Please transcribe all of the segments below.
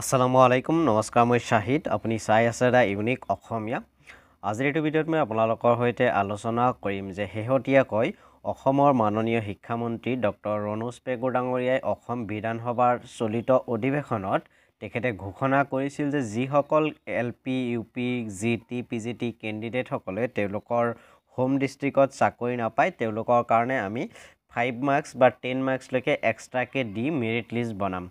আসসালামু আলাইকুম নমস্কাৰ মই শাহিদ আপুনি চাই আছে দা ইউনিক অসমীয়া আজিৰ এই ভিডিঅ'ত মই আপোনালোকৰ সৈতে আলোচনা কৰিম যে শেহতীয়াকৈ অসমৰ মাননীয় শিক্ষামন্ত্ৰী ডক্টৰ ৰণোজ পেগু ডাঙৰীয়াই অসম বিধানসভাৰ চলিত অধিৱেশনত তেখেতে ঘোষণা কৰিছিল যে যিসকল LP UP GT PGT candidate সকলে তেওঁলোকৰ হোম ডিষ্ট্ৰিক্টত চাকৰি নাপায় তেওঁলোকৰ কাৰণে আমি 5 মাৰ্কস বা 10 মাৰ্কস লৈকে এক্সট্ৰাকে দি মেৰিট লিষ্ট বনাম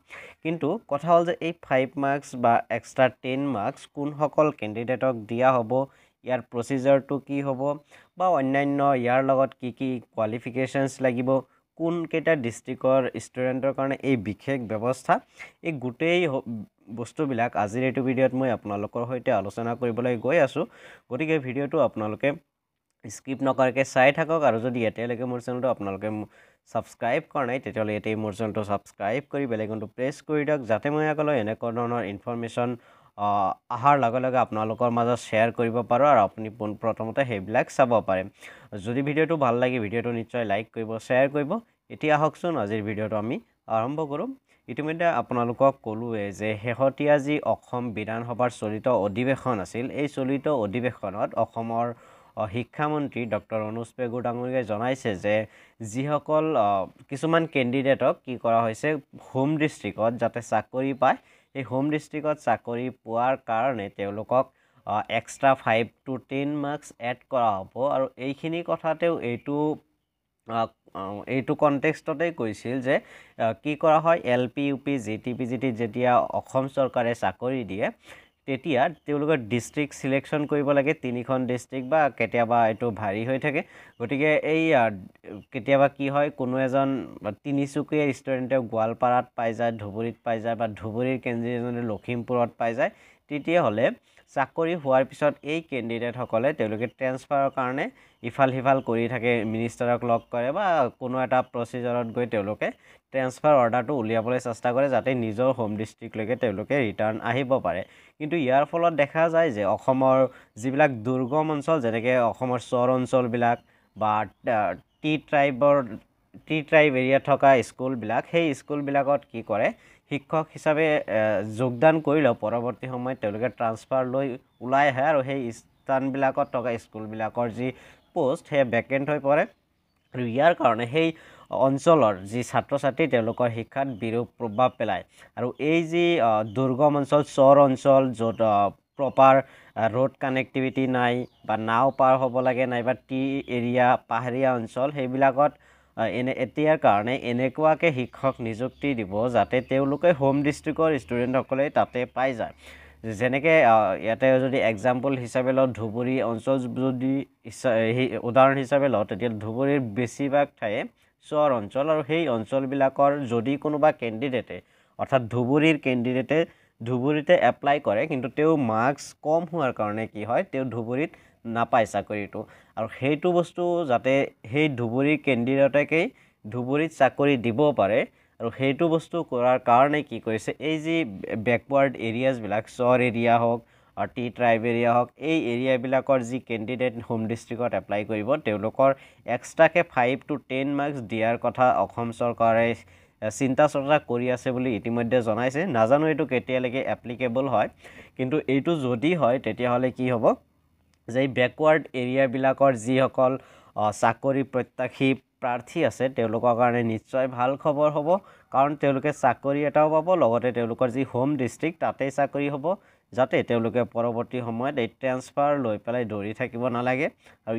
কিন্তু কথা হ'ল যে এই 5 মাৰ্কস বা এক্সট্ৰা 10 মাৰ্কস কোন সকল কেণ্ডিডেটক দিয়া হ'ব ইয়াৰ প্ৰচিজাৰটো কি হ'ব বা অন্যান্য ইয়াৰ লগত কি কোৱালিফিকেশনছ লাগিব কোন কেইটা ডিস্ট্ৰিক্টৰ ষ্টুডেণ্টৰ কাৰণে এই বিশেষ ব্যৱস্থা এই গোটেই বস্তুবিলাক আজিৰ এই ভিডিঅ'ত মই আপোনালোকৰ সৈতে আলোচনা কৰিবলৈ গৈ আছো গতিকে ভিডিঅ'টো আপোনালোকে স্কিপ নকৰাকৈ চাই থাকক আৰু যদি এতিয়ালৈকে মোৰ চেনেলটো আপোনালোকে সাবস্ক্ৰাইব কৰা নাই তেতিয়াহ'লে এতেই মোৰ চেনেলটো সাবস্ক্ৰাইব কৰি বেল আইকনটো প্ৰেছ কৰি দিয়ক যাতে মই আগলৈ এনেকুৱা ধৰণৰ ইনফৰমেশ্যন আহাৰ লগে লগে আপোনালোকৰ মাজত শ্বেয়াৰ কৰিব পাৰো আৰু আপুনি প্ৰথমতে সেইবিলাক চাব পাৰে যদি ভিডিঅ'টো ভাল লাগে ভিডিঅ'টো নিশ্চয় লাইক কৰিব শ্বেয়াৰ কৰিব এতিয়া আহকচোন আজিৰ ভিডিঅ'টো আমি আৰম্ভ কৰোঁ ইতিমধ্যে আপোনালোকক ক'লোৱে যে শেহতীয়া যি অসম বিধানসভাৰ চলিত অধিৱেশন আছিল এই চলিত অধিৱেশনত অসমৰ শিক্ষামন্ত্ৰী ডক্টৰ ৰণোজ পেগু ডাঙৰীয়াই জনাইছে যে যিসকল কিছুমান কেণ্ডিডেটক কি কৰা হৈছে হোম ডিস্ট্ৰিক্টত যাতে চাকৰি পায় এই হোম ডিস্ট্ৰিক্টত চাকৰি পোৱাৰ কাৰণে তেওঁলোকক এক্সট্ৰা 5 to 10 মাৰ্কস এড কৰা হ'ব আৰু এইখিনি কথাতেও এইটো কনটেক্সটতে কৈছিল যে কি কৰা হয় এলপি ইউপি জিটি পিজিটি যেতিয়া অসম চৰকাৰে চাকৰি দিয়ে তেতিয়া তেওঁলোকৰ ডিস্ট্ৰিক্ট সিলেকশন কৰিব লাগে তিনিখন ডিস্ট্ৰিক্ট বা কেতিয়াবা এটো ভাৰী হৈ থাকে গতিকে এই কেতিয়াবা কি হয় কোনো এজন তিনিচুকীয়াৰ ষ্টুডেণ্টে গোৱালপাৰাত পাই যায় ধুবুৰীত পাই যায় বা ধুবুৰীৰ কেণ্ডিডেটজনে লখিমপুৰত পাই যায় তেতিয়া হলে চাকৰি হোৱাৰ পিছত এই কেণ্ডিডেট সকলে তেওঁলোকে ট্ৰান্সফাৰৰ কাৰণে ইফাল হিফাল কৰি থাকে মিনিষ্টাৰক লগ কৰে বা কোনো এটা প্ৰচিজাৰত গৈ তেওঁলোকে ট্ৰান্সফাৰ অৰ্ডাৰটো উলিয়াবলৈ চেষ্টা কৰে যাতে নিজৰ হোম ডিস্ট্ৰিক্টলৈকে তেওঁলোকে ৰিটাৰ্ণ আহিব পাৰে কিন্তু ইয়াৰ ফলত দেখা যায় যে অসমৰ যিবিলাক দুৰ্গম অঞ্চল যেনেকৈ অসমৰ চৰ অঞ্চলবিলাক বা টি ট্ৰাইব এৰিয়া থকা স্কুলবিলাক সেই স্কুলবিলাকত কি কৰে শিক্ষক হিচাপে যোগদান কৰিলে পৰৱৰ্তী সময়ত তেওঁলোকে ট্ৰান্সফাৰ লৈ ওলাই আহে আৰু সেই স্থানবিলাকত থকা স্কুলবিলাকৰ যি পোষ্ট হে ভেকেন্ট হৈ পৰে আৰু ইয়াৰ কাৰণে সেই অঞ্চলৰ যি ছাত্ৰ ছাত্ৰী তেওঁলোকৰ শিক্ষাত বিৰূপ প্ৰভাৱ পেলায় আৰু এই যি দুৰ্গম অঞ্চল চৰ অঞ্চল য'ত প্ৰপাৰ ৰোড কানেক্টিভিটি নাই বা নাও পাৰ হ'ব লাগে নাইবা টি এৰিয়া পাহাৰীয়া অঞ্চল সেইবিলাকত এতিয়াৰ কাৰণে এনেকুৱাকে শিক্ষক নিযুক্তি দিব যাতে তেওঁলোকে হোম ডিস্ট্ৰিক্টৰ ষ্টুডেণ্টসকলে তাতে পাই যায় যেনেকৈ ইয়াতে যদি এক্সাম্পল হিচাপে লওঁ ধুবুৰী অঞ্চল যদি উদাহৰণ হিচাপে লওঁ তেতিয়া ধুবুৰীৰ বেছিভাগ ঠায়ে চৰ অঞ্চল আৰু সেই অঞ্চলবিলাকৰ যদি কোনোবা কেণ্ডিডেটে অৰ্থাৎ ধুবুৰীৰ কেণ্ডিডেটে ধুবুৰীতে এপ্লাই কৰে কিন্তু তেওঁ মাৰ্কস কম হোৱাৰ কাৰণে কি হয় তেওঁ ধুবুৰীত নাপায় চাকৰিটো আৰু সেইটো বস্তু যাতে সেই ধুবুৰীৰ কেণ্ডিডেটকেই ধুবুৰীত চাকৰি দিব পাৰে আৰু সেইটো বস্তু কৰাৰ কাৰণে কি কৰিছে এই যি ব্যাকৱাৰ্ড এৰিয়াজবিলাক চৰ এৰিয়া হওক আৰু টি ট্ৰাইব এৰিয়া হওক এই এৰিয়াবিলাকৰ যি কেণ্ডিডেট হোম ডিস্ট্ৰিক্টত এপ্লাই কৰিব তেওঁলোকৰ এক্সট্ৰাকে 5 to 10 মাৰ্কস দিয়াৰ কথা অসম চৰকাৰে চিন্তা চৰ্চা কৰি আছে বুলি ইতিমধ্যে জনাইছে নাজানো এইটো কেতিয়ালৈকে এপ্লিকেবল হয় কিন্তু এইটো যদি হয় তেতিয়াহ'লে কি হ'ব যে ব্যাকৱাৰ্ড এৰিয়াবিলাকৰ যিসকল চাকৰি প্ৰত্যাশী প্ৰাৰ্থী আছে তেওঁলোকৰ কাৰণে নিশ্চয় ভাল খবৰ হ'ব কাৰণ তেওঁলোকে চাকৰি এটাও পাব লগতে তেওঁলোকৰ যি হোম ডিস্ট্ৰিক্ট তাতেই চাকৰি হ'ব যাতে তেওঁলোকে পৰৱৰ্তী সময়ত এই ট্ৰান্সফাৰ লৈ পেলাই দৌৰি থাকিব নালাগে আৰু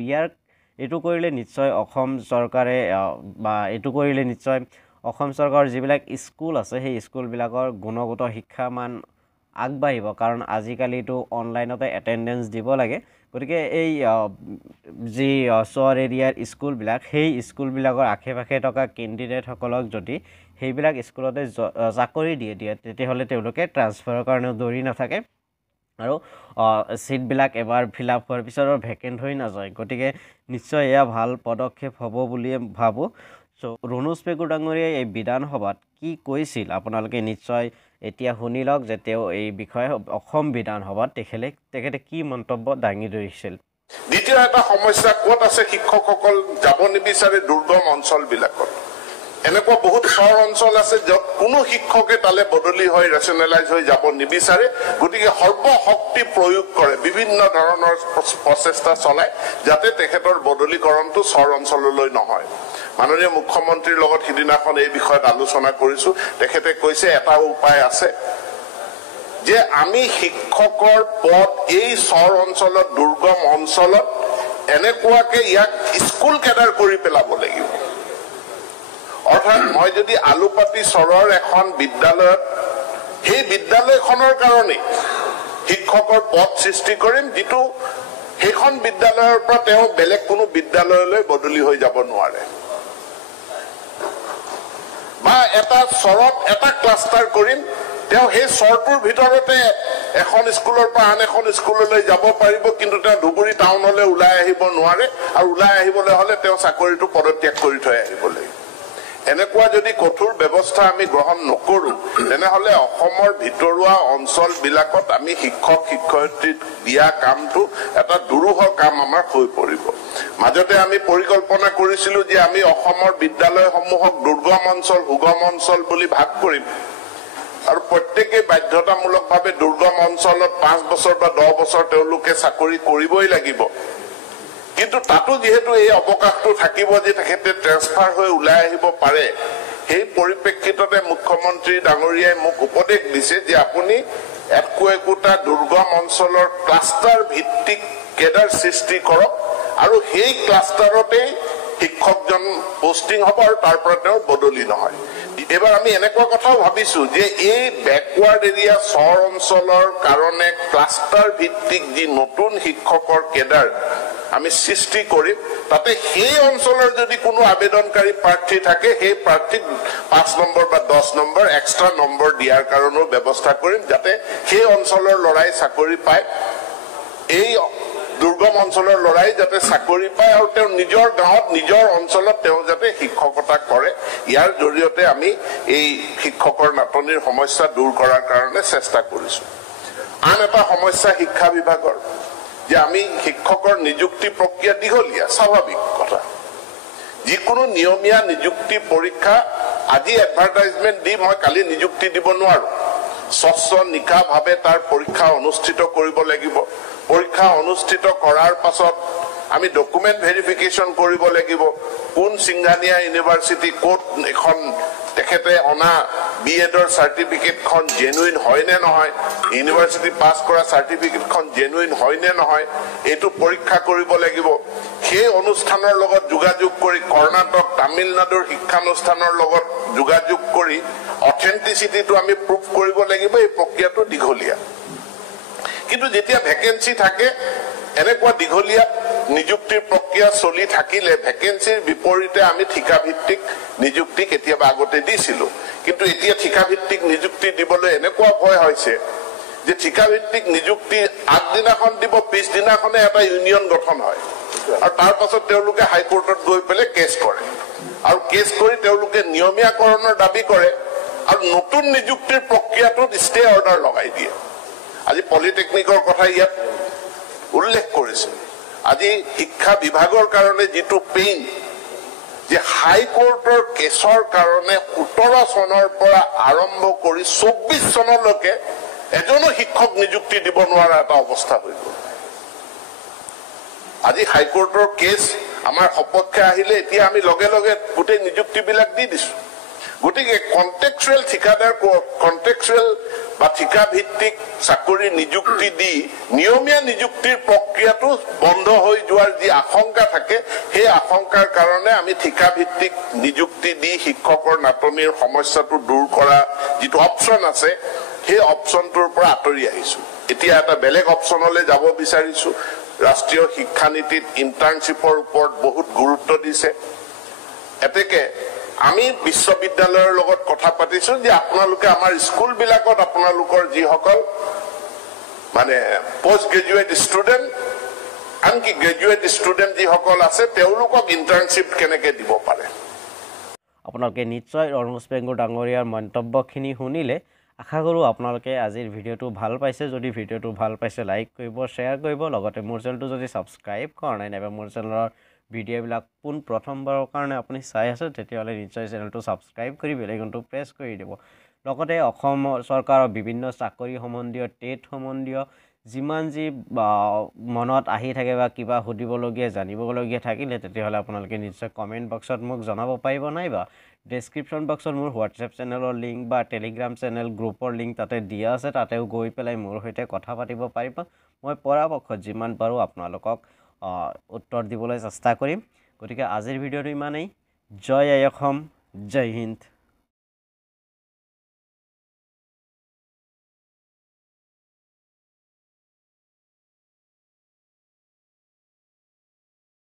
এইটো কৰিলে নিশ্চয় অসম চৰকাৰে বা এইটো কৰিলে নিশ্চয় অসম চৰকাৰৰ যিবিলাক স্কুল আছে সেই স্কুলবিলাকৰ গুণগত শিক্ষা মান আগবাঢ়িব কাৰণ আজিকালিটো অনলাইনতে এটেন্ডেন্স দিব লাগে গতিকে এই যি চৰ এৰিয়াৰ স্কুলবিলাক সেই স্কুলবিলাকৰ আশে-পাশে থকা কেণ্ডিডেট সকলক যদি সেইবিলাক স্কুলতে চাকৰি দিয়ে তেতিয়াহ'লে তেওঁলোকে ট্ৰান্সফাৰৰ কাৰণে দৌৰি নাথাকে আৰু সিটবিলাক এবাৰ ফিল আপ হোৱাৰ পিছত ভেকেন্ট হৈ নাযায় গতিকে নিশ্চয় এয়া ভাল পদক্ষেপ হ'ব বুলি ভাবো সো ৰণোজ পেগু ডাঙৰীয়াই এই বিধানসভাত কি কৈছিল আপোনালোকে নিশ্চয় এতিয়া শুনি লওক যে তেওঁ এই বিষয়ে অসম বিধানসভাত তেখেতে কি মন্তব্য দাঙি ধৰিছিল দ্বিতীয় এটা সমস্যা ক'ত আছে শিক্ষকসকল যাব নিবিচাৰে দুৰ্গম অঞ্চলবিলাকত এনেকুৱা বহুত চহৰ অঞ্চল আছে য'ত কোনো শিক্ষকে তালে বদলি হৈ ৰেচনেলাইজ হৈ যাব নিবিচাৰে গতিকে সৰ্বশক্তি প্ৰয়োগ কৰে বিভিন্ন ধৰণৰ প্ৰচেষ্টা চলায় যাতে তেখেতৰ বদলীকৰণটো চহৰ অঞ্চললৈ নহয় মাননীয় মুখ্যমন্ত্ৰীৰ লগত সিদিনাখন এই বিষয়ত আলোচনা কৰিছো তেখেতে কৈছে এটা উপায় আছে যে আমি শিক্ষকৰ পদ এই চহৰ অঞ্চলত দুৰ্গম অঞ্চলত এনেকুৱাকে ইয়াক স্কুল কেডাৰ কৰি পেলাব লাগিব অৰ্থাৎ মই যদি আলুপাতি চৰৰ এখন বিদ্যালয়ত সেই বিদ্যালয়খনৰ কাৰণে শিক্ষকৰ পদ সৃষ্টি কৰিম যিটো সেইখন বিদ্যালয়ৰ পৰা তেওঁ বেলেগ কোনো বিদ্যালয়লৈ বদলি হৈ যাব নোৱাৰে বা এটা চৰত এটা ক্লাষ্টাৰ কৰিম তেওঁ সেই চৰটোৰ ভিতৰতে এখন স্কুলৰ পৰা আন এখন স্কুললৈ যাব পাৰিব কিন্তু তেওঁ ধুবুৰী টাউনলৈ ওলাই আহিব নোৱাৰে আৰু ওলাই আহিবলৈ হলে তেওঁ চাকৰিটো পদত্যাগ কৰি থৈ আহিব লাগিব এনেকুৱা যদি কঠোৰ ব্যৱস্থা আমি গ্ৰহণ নকৰো তেনেহলে অসমৰ ভিতৰুৱা অঞ্চল বিলাকত আমি শিক্ষক শিক্ষয়িত্ৰী দিয়া কামটো এটা দুৰূহ কাম আমাৰ হৈ পৰিব মাজতে আমি পৰিকল্পনা কৰিছিলো যে আমি অসমৰ বিদ্যালয়সমূহক দুৰ্গম অঞ্চল সুগম অঞ্চল বুলি ভাগ কৰিম আৰু প্ৰত্যেককে বাধ্যতামূলকভাৱে দুৰ্গম অঞ্চলত 5 বছৰ বা 10 বছৰ তেওঁলোকে চাকৰি কৰিবই লাগিব কিন্তু তাতো যেহেতু এই অৱকাশটো থাকিব যে তেখেতে ট্ৰান্সফাৰ হৈ ওলাই আহিব পাৰে সেই পৰিপ্ৰেক্ষিততে মুখ্যমন্ত্ৰী ডাঙৰীয়াই মোক উপদেশ দিছে যে আপুনি একোটা দুৰ্গম অঞ্চলৰ ক্লাষ্টাৰ ভিত্তিক কেডাৰ সৃষ্টি কৰক আৰু সেই ক্লাষ্টাৰতে শিক্ষকজন পোষ্টিং হ'ব আৰু তাৰ পৰা তেওঁ বদলি নহয় এবাৰ আমি এনেকুৱা কথাও ভাবিছো যে এই ব্যাকওয়াৰ্ড এৰিয়া চহৰ অঞ্চলৰ কাৰণে ক্লাষ্টাৰ ভিত্তিক যি নতুন শিক্ষকৰ কেডাৰ আমি সৃষ্টি কৰিম তাতে সেই অঞ্চলৰ যদি কোনো আবেদনকাৰী প্ৰাৰ্থী থাকে সেই প্ৰাৰ্থীক 5 নম্বৰ বা 10 নম্বৰ এক্সট্ৰা নম্বৰ দিয়াৰ কাৰণেও ব্যৱস্থা কৰিম যাতে সেই অঞ্চলৰ লৰাই চাকৰি পায় এই দুৰ্গম অঞ্চলৰ লৰাই যাতে চাকৰি পায় আৰু তেওঁ নিজৰ গাঁৱত নিজৰ অঞ্চলত তেওঁ যাতে শিক্ষকতা কৰে ইয়াৰ জৰিয়তে আমি এই শিক্ষকৰ নাটনিৰ সমস্যা দূৰ কৰাৰ কাৰণে চেষ্টা কৰিছো আন এটা সমস্যা শিক্ষা বিভাগৰ যে আমি শিক্ষকৰ নিযুক্তি প্ৰক্ৰিয়া দীঘলীয়া স্বাভাৱিক কথা যিকোনো নিয়মীয়া নিযুক্তি পৰীক্ষা আজি এডভাৰটাইজমেন্ট দি মই কালি নিযুক্তি দিব নোৱাৰো স্বচ্ছ নিকাভাৱে তাৰ পৰীক্ষা অনুষ্ঠিত কৰিব লাগিব পৰীক্ষা অনুষ্ঠিত কৰাৰ পাছত আমি ডকুমেন্ট ভেৰিফিকেশন কৰিব লাগিব কোন সিংহানিয়া ইউনিভাৰ্চিটি কোট এখন তেখেতে অনা বিএডৰ সাৰ্টিফিকেটখন জেনুইন হয় নে নহয় ইউনিভাৰ্চিটি পাস কৰা সাৰ্টিফিকেটখন জেনুইন হয় নে নহয় এটো পৰীক্ষা কৰিব লাগিব সেই অনুষ্ঠানৰ লগত যোগাযোগ কৰি কৰ্ণাটক তামিলনাডুৰ শিক্ষানুষ্ঠানৰ লগত যোগাযোগ কৰি অথেন্টিসিটিটো আমি প্ৰুফ কৰিব লাগিব এই প্ৰক্ৰিয়াটো দীঘলীয়া কিন্তু যেতিয়া ভ্যাকেন্সি থাকে এনেকুৱা দীঘলীয়া নিযুক্তিৰ প্ৰক্ৰিয়া চলি থাকিলে ভ্যাকেন্সিৰ বিপৰীতে আমি ঠিকা ভিত্তিক নিযুক্তি কেতিয়াবা আগতে দিছিলো কিন্তু এতিয়া ঠিকা ভিত্তিক নিযুক্তি দিবলৈ এনেকুৱা ভয় হৈছে যে ঠিকা ভিত্তিক নিযুক্তি আগদিনাখন দিব পিছদিনাখনে এটা ইউনিয়ন গঠন হয় আৰু তাৰ পাছত তেওঁলোকে হাইকোৰ্টত গৈ পেলে কেছ কৰে আৰু কেছ কৰি তেওঁলোকে নিয়মীয়াকৰণৰ দাবী কৰে আৰু নতুন নিযুক্তিৰ প্ৰক্ৰিয়াটোত ষ্টে অৰ্ডাৰ লগাই দিয়ে আজি পলিটেকনিকৰ কথা ইয়াত উল্লেখ কৰিছে আজি শিক্ষা বিভাগৰ কাৰণে যেটো পেইন যে হাইকোৰ্টৰ কেছৰ কাৰণে 17 চনৰ পৰা আৰম্ভ কৰি 24 চনলৈকে এজনো শিক্ষক নিযুক্তি দিব নোৱাৰা এটা অৱস্থা হৈ গ'ল আজি হাইকোৰ্টৰ কেছ আমাৰ সপক্ষে আহিলে এতিয়া আমি লগে লগে গোটেই নিযুক্তি বিলাক দি দিছো গতিকে কন্টেক্সুৱেল ঠিকাদাৰ কন্টেক্সুৱেল বা ঠিকা ভিত্তিক চাকৰি নিযুক্তি দি নিয়মীয়া নিযুক্তিৰ প্ৰক্ৰিয়াটো বন্ধ হৈ যোৱাৰ যি আশংকা থাকে সেই আশংকাৰ কাৰণে আমি ঠিকা ভিত্তিক নিযুক্তি দি শিক্ষকৰ নাটনিৰ সমস্যাটো দূৰ কৰা যেটো অপচন আছে সেই অপচনটোৰ পৰা আঁতৰি আহিছো এতিয়া এটা বেলেগ অপচনলৈ যাব বিচাৰিছো ৰাষ্ট্ৰীয় শিক্ষা নীতিত ইন্টাৰ্নশিপৰ ওপৰত বহুত গুৰুত্ব দিছে এতেকে আমি বিশ্ববিদ্যালয়ৰ লগত কথা পাতিছো যে আপোনালোকে আমাৰ স্কুল বিলাকত আপোনালোকৰ যি সকল মানে পোষ্ট গ্ৰেজুৱেট ষ্টুডেন্ট আনকি গ্ৰেজুৱেট ষ্টুডেন্ট যি সকল আছে তেওঁলোকক ইন্টাৰ্নশিপ কেনেকে দিব পাৰে আপোনালোকে নিশ্চয় অৰুণোজ পেঙ্গু ডাঙৰীয়াৰ মন্তব্যখিনি শুনিলে আশা কৰো আপোনালোকে আজিৰ ভিডিওটো ভাল পাইছে যদি ভিডিওটো ভাল পাইছে লাইক কৰিব শেয়াৰ কৰিব লগতে মোৰ চেনেলটো যদি সাবস্ক্ৰাইব কৰা নাই নাইবা মোৰ চেনেলৰ ভিডিঅ'বিলাক প্ৰথমবাৰৰ কাৰণে আপুনি চাই আছে তেতিয়াহ'লে নিশ্চয় চেনেলটো ছাবস্ক্ৰাইব কৰি বেল আইকনটো প্ৰেছ কৰি দিব লগতে অসম চৰকাৰৰ বিভিন্ন চাকৰি সম্বন্ধীয় টেট সম্বন্ধীয় যিমান যি মনত আহি থাকে বা কিবা সুধিবলগীয়া জানিবলগীয়া থাকিলে তেতিয়াহ'লে আপোনালোকে নিশ্চয় কমেণ্ট বক্সত মোক জনাব পাৰিব নাইবা ডেছক্ৰিপশ্যন বক্সত মোৰ হোৱাটছএপ চেনেলৰ লিংক বা টেলিগ্ৰাম চেনেল গ্ৰুপৰ লিংক তাতে দিয়া আছে তাতেও গৈ পেলাই মোৰ সৈতে কথা পাতিব পাৰিব মই পৰাপক্ষত যিমান পাৰোঁ আপোনালোকক উত্তৰ দিবলৈ চেষ্টা কৰিম গতিকে আজিৰ ভিডিঅ'টো ইমানেই জয় আই অসম জয় হিন্দ